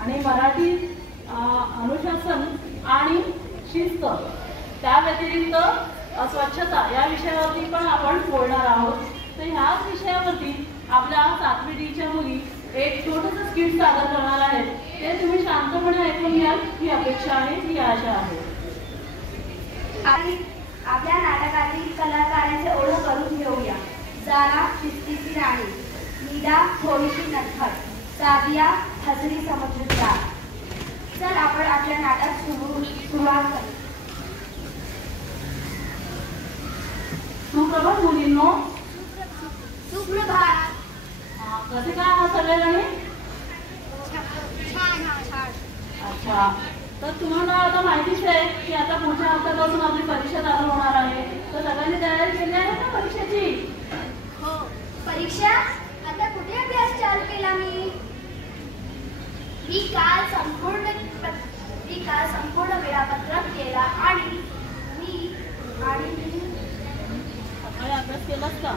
आणि मराठी अनुशासन आणि शिस्त त्या व्यतिरिक्त स्वच्छता या विषयावरती पण आपण बोलणार आहोत। तर ह्याच विषयावरती आपल्या 7वी डीच्या मुली एक छोटंसं स्किट सादर करणार आहेत। ते तुम्ही शांतपणे ऐकून घ्याल ही अपेक्षा आहे, ही आशा आहे। आपल्या नाटकातील कलाकारांची ओळख करून घेऊया। जारा शिस्तीची राणी, नीदा थोडीशी नटखट, सादिया हसरी समजूतदार। चल आपण आपल्या नाटक सुरुवात करू। सुप्रभात मुलींनो। सुप्रभात। कसे काय आहात सगळेजण? अच्छा, तर तुम्हाला आता माहितीच आहे की आता पुढच्या हप्त्यापासून आपली परीक्षा चालू होणार आहे। तर सगळ्यांनी तयारी केली आहे ना परीक्षेची? हो। परीक्षा? आता कुठे अभ्यास चालू केला मी? मी काल संपूर्ण वेळापत्रक केला आणि सकाळी अभ्यास केलास का?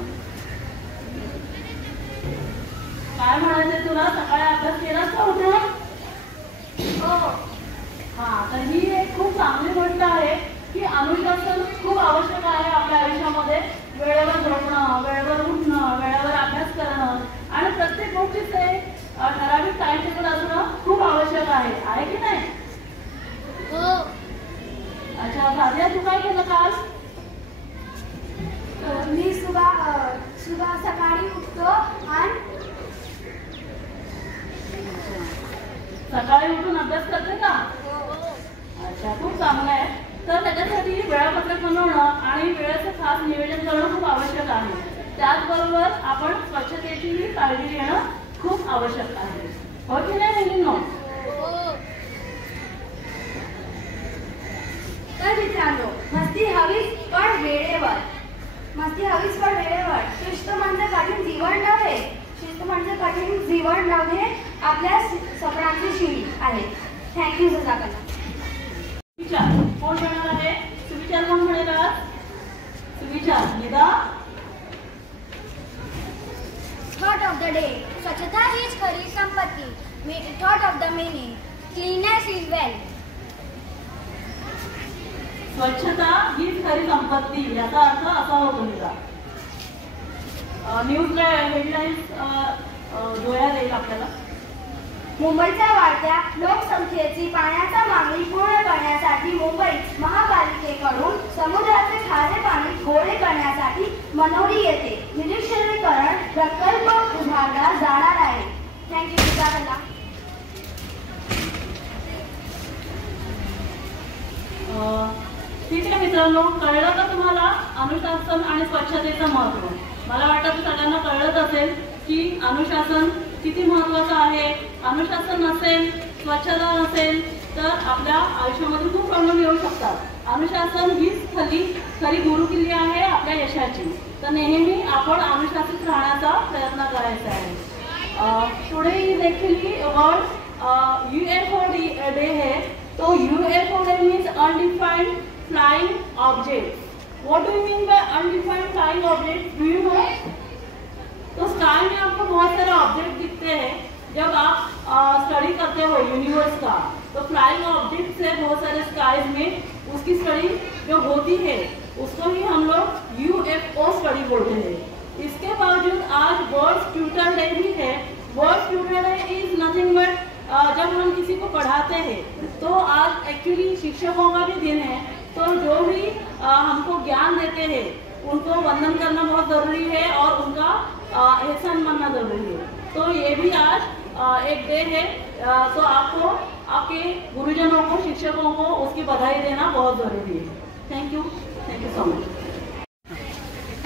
काय म्हणायचंय तुला? सकाळी अभ्यास केलास का उठून? हो। तर ही एक खूप चांगली गोष्ट आहे की अनुशासन खूप आवश्यक आहे आपल्या आयुष्यामध्ये। वेळेवर झोपणं, वेळेवर उठणं, वेळेवर अभ्यास करणं आणि प्रत्येक गोष्टीचे ठराविक टाइम टेबल असणं खूप आवश्यक आहे की नाही? हो। अच्छा सादिया, तू काय केलं काल? मी सुबह सकाळी उठतो आणि सकाळी उठून अभ्यास करते का? अच्छा, खूप चांगलं आहे। तर त्याच्यासाठी वेळापत्रक बनवणं आणि वेळेचं खास नियोजन करणं खूप आवश्यक आहे। त्याचबरोबर आपण स्वच्छतेचीही काळजी घेणं खूप आवश्यक आहे, हो की नाही मुलींनो? तर मित्रांनो, मस्ती हवीच पण वेळेवर। शिस्त म्हणजे कठीण जीवन नव्हे, आपल्या स्वप्नांची शिडी आहे। थँक्यू जजाकल्ला। सुविचार कोण म्हणणार आहे? सुविचार कोण म्हणेल? सुविचार निदा। थॉट ऑफ द डे, स्वच्छता हीच खरी संपत्ती। Thought of the meaning, cleanness is wealth. स्वच्छता हीच खरी संपत्ती याचा अर्थ असा होतो निदा। न्यूज हेडलाईन्स जोया देईल आपल्याला। मुंबईच्या वाढत्या लोकसंख्येची पाण्याचा मागणी पूर्ण करण्यासाठी मुंबई महापालिकेकडून समुद्राचे खारे पाणी गोळे करण्यासाठी मनोरी येथे निरीक्षणीकरण प्रकल्प उभारला जाणार आहे। थँक्यू जजाकल्ला। ठीक आहे मित्रांनो, कळलं का तुम्हाला अनुशासन आणि स्वच्छतेचं महत्त्व? मला वाटतं की सगळ्यांना कळलंच असेल की अनुशासन किती महत्त्वाचं आहे। अनुशासन नसेल, स्वच्छता नसेल तर आपल्या आयुष्यामध्ये खूप प्रॉब्लेम येऊ शकतात। अनुशासन हीच खरी गुरुकिल्ली आहे आपल्या यशाची। तर नेहमी आपण अनुशासित राहण्याचा प्रयत्न करायचा आहे। Today is actually world UFO day है। तो UFO day means undefined flying object. What do you mean by undefined flying objects? Do you know? तो स्काई में आपको बहुत सारे ऑब्जेक्ट दिखते हैं। जब आप स्टडी करते हो यूनिवर्स का, तो फ्लाइंग ऑब्जेक्ट से बहुत सारे स्काईज में उसकी स्टडी जो होती है उसको ही हम लोग UFO स्टडी बोलते हैं। इसके बावजूद आज वर्ल्ड ट्यूटर डे भी है। World tutor day is nothing but जब हम किसी को पढ़ाते हैं तो आज एक्चुअली शिक्षकों का भी दिन है। तो जो भी हमको ज्ञान देते हैं उनको वंदन करना बहुत ज़रूरी है और उनका एहसान मानना ज़रूरी है। तो ये भी आज एक डे है। तो आपको आपके गुरुजनों को, शिक्षकों को उसकी बधाई देना बहुत ज़रूरी है। Thank you so much.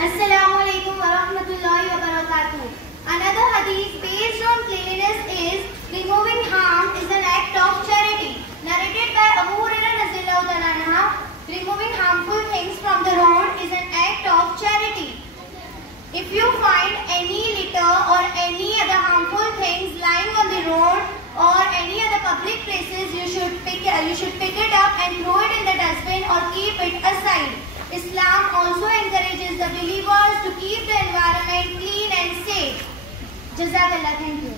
अस्सलामु अलैकुम वरहमतुल्लाहि वबरकातुहू। Another hadith based on cleanliness is removing harm is an act of charity. Narrated by Abu Hurairah radhiyallahu anhu. Removing harmful things from the road is an act of charity. If you find any litter or any other harmful things lying on the road or any other public places, you should pick it up and throw it in the dustbin or keep it aside. Islam also encourages the believers to keep the environment clean and safe. Jazakallah, thank you.